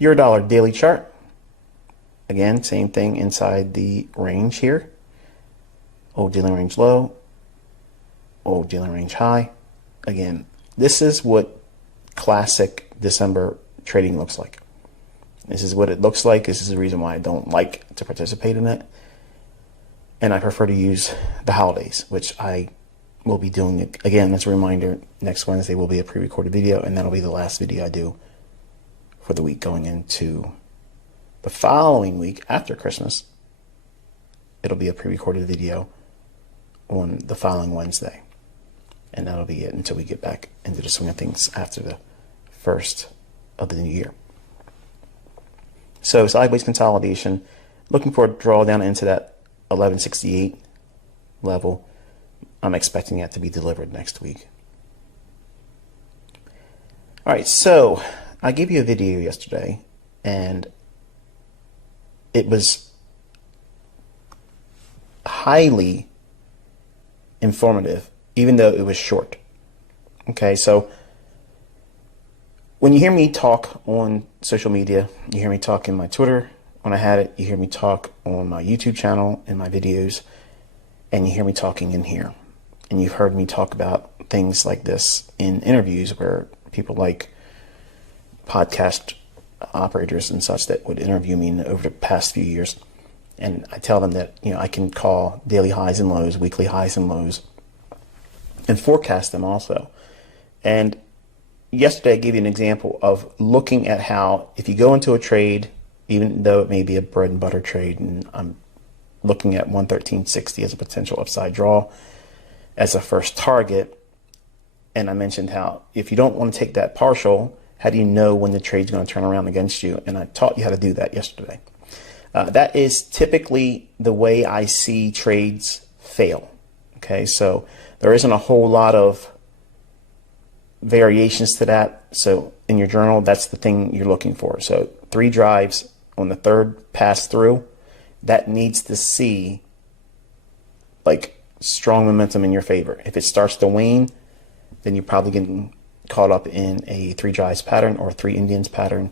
Eurodollar daily chart. Again, same thing inside the range here. Old dealing range low, old dealing range high. Again, this is what classic December trading looks like. This is what it looks like. This is the reason why I don't like to participate in it. And I prefer to use the holidays, which I will be doing it. Again, as a reminder, next Wednesday will be a pre-recorded video, and that'll be the last video I do for the week going into the following week after Christmas. It'll be a pre-recorded video on the following Wednesday. And that'll be it until we get back into the swing of things after the first of the new year. So sideways consolidation, looking for a drawdown into that 1168 level. I'm expecting that to be delivered next week. All right, so I gave you a video yesterday, and it was highly informative, even though it was short. Okay, so when you hear me talk on social media, you hear me talk in my Twitter when I had it, you hear me talk on my YouTube channel in my videos, and you hear me talking in here. And you've heard me talk about things like this in interviews where people like podcast operators and such that would interview me over the past few years. And I tell them that, I can call daily highs and lows, weekly highs and lows, and forecast them also. And yesterday I gave you an example of looking at how if you go into a trade, even though it may be a bread and butter trade, and I'm looking at 113.60 as a potential upside draw as a first target, and I mentioned how if you don't want to take that partial, how do you know when the trade's going to turn around against you? And I taught you how to do that yesterday. That is typically the way I see trades fail. Okay, so there isn't a whole lot of variations to that. So in your journal, that's the thing you're looking for. So 3 drives on the third pass through, that needs to see like strong momentum in your favor. If it starts to wane, then you're probably getting caught up in a 3 drives pattern or 3 Indians pattern.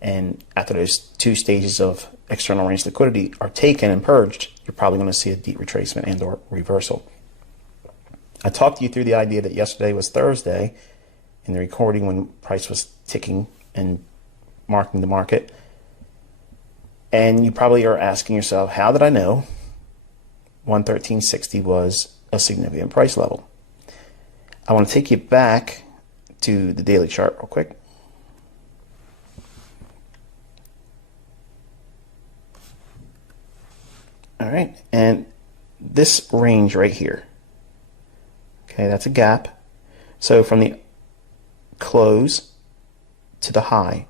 And after those 2 stages of external range liquidity are taken and purged, you're probably going to see a deep retracement and or reversal. I talked to you through the idea that yesterday was Thursday in the recording when price was ticking and marking the market. And you probably are asking yourself, how did I know 113.60 was a significant price level? I want to take you back to the daily chart real quick. All right, and this range right here, okay, that's a gap. So from the close to the high,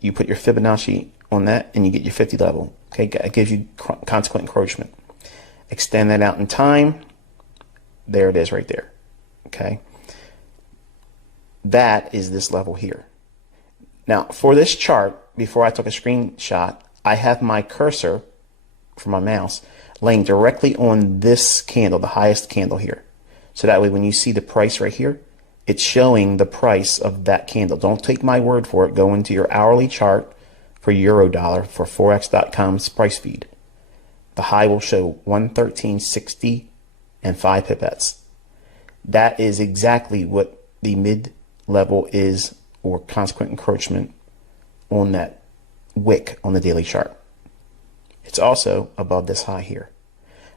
you put your Fibonacci on that and you get your 50 level. Okay, it gives you consequent encroachment. Extend that out in time. There it is right there. Okay, that is this level here. Now for this chart, before I took a screenshot, I have my cursor for my mouse laying directly on this candle, the highest candle here. So that way when you see the price right here, it's showing the price of that candle. Don't take my word for it. Go into your hourly chart for Eurodollar for Forex.com's price feed. The high will show 113.60 and 5 pipettes. That is exactly what the mid level is, or consequent encroachment, on that wick on the daily chart. It's also above this high here.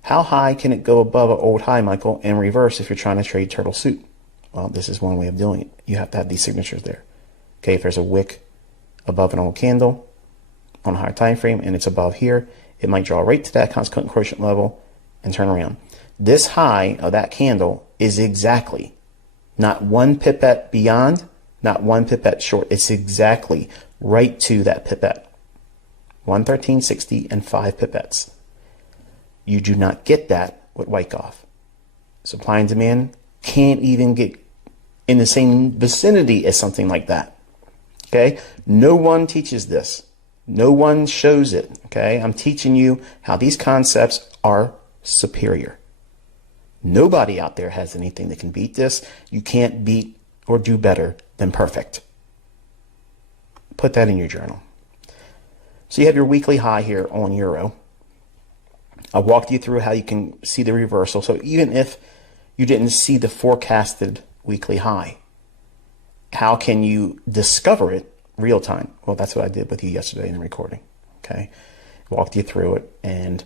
How high can it go above an old high, Michael, and reverse if you're trying to trade turtle soup? Well, this is one way of doing it. You have to have these signatures there. Okay, if there's a wick above an old candle on a higher time frame and it's above here, it might draw right to that consequent encroachment level and turn around. This high of that candle is exactly not 1 pipette beyond, not 1 pipette short. It's exactly right to that pipette. 113.60 and 5 pipettes. You do not get that with Wyckoff. Supply and demand can't even get in the same vicinity as something like that. Okay? No one teaches this. No one shows it. Okay? I'm teaching you how these concepts are superior. Nobody out there has anything that can beat this. You can't beat or do better than perfect. Put that in your journal. So you have your weekly high here on euro. I walked you through how you can see the reversal. So even if you didn't see the forecasted weekly high, how can you discover it real time? Well, that's what I did with you yesterday in the recording. Okay, walked you through it and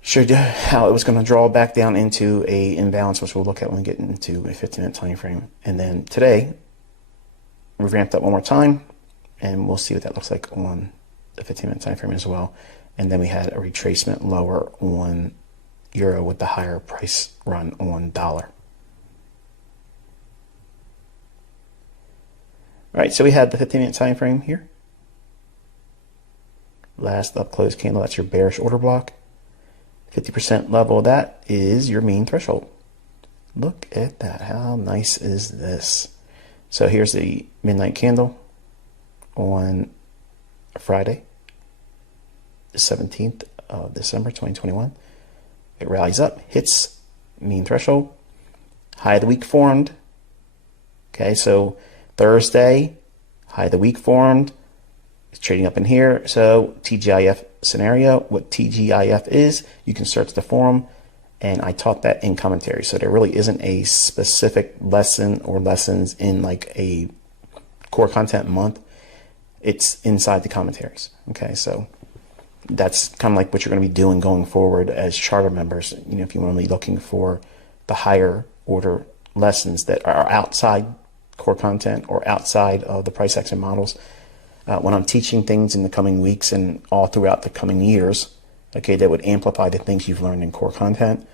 showed you how it was going to draw back down into a imbalance, which we'll look at when we get into a 15-minute time frame. And then today, we ramped up one more time, and we'll see what that looks like on the 15-minute time frame as well. And then we had a retracement lower on euro with the higher price run on dollar. All right, so we had the 15-minute time frame here. Last up close candle, that's your bearish order block. 50% level of that is your mean threshold. Look at that. How nice is this? So here's the midnight candle on Friday, the 17th of December, 2021. It rallies up, hits mean threshold. High of the week formed. Okay, so Thursday, high of the week formed. It's trading up in here. So TGIF scenario, what TGIF is, you can search the forum, and I taught that in commentary. So there really isn't a specific lesson or lessons in like a core content month. It's inside the commentaries. Okay, so that's kind of like what you're going to be doing going forward as charter members. You know, if you want to be looking for the higher order lessons that are outside core content or outside of the price action models. When I'm teaching things in the coming weeks and all throughout the coming years, okay, that would amplify the things you've learned in core content,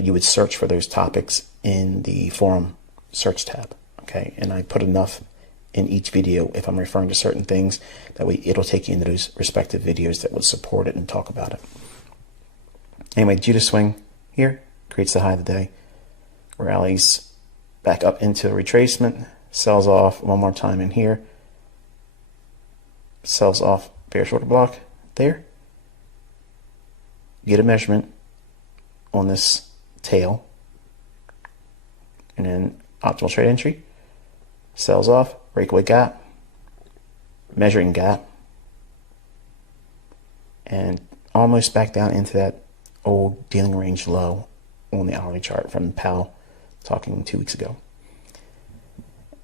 you would search for those topics in the forum search tab, okay? And I put enough in each video if I'm referring to certain things, that way it'll take you into those respective videos that would support it and talk about it. Anyway, Judas swing here, creates the high of the day, rallies back up into a retracement, sells off one more time in here, sells off bearish order block there. Get a measurement on this tail, and then optimal trade entry, sells off, breakaway gap, measuring gap, and almost back down into that old dealing range low on the hourly chart from Powell talking 2 weeks ago.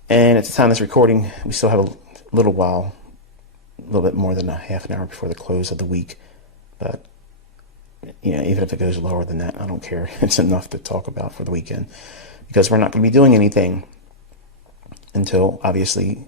And at the time of this recording, we still have a little while, a little bit more than a half an hour before the close of the week. But you know, even if it goes lower than that, I don't care. It's enough to talk about for the weekend, because we're not going to be doing anything until obviously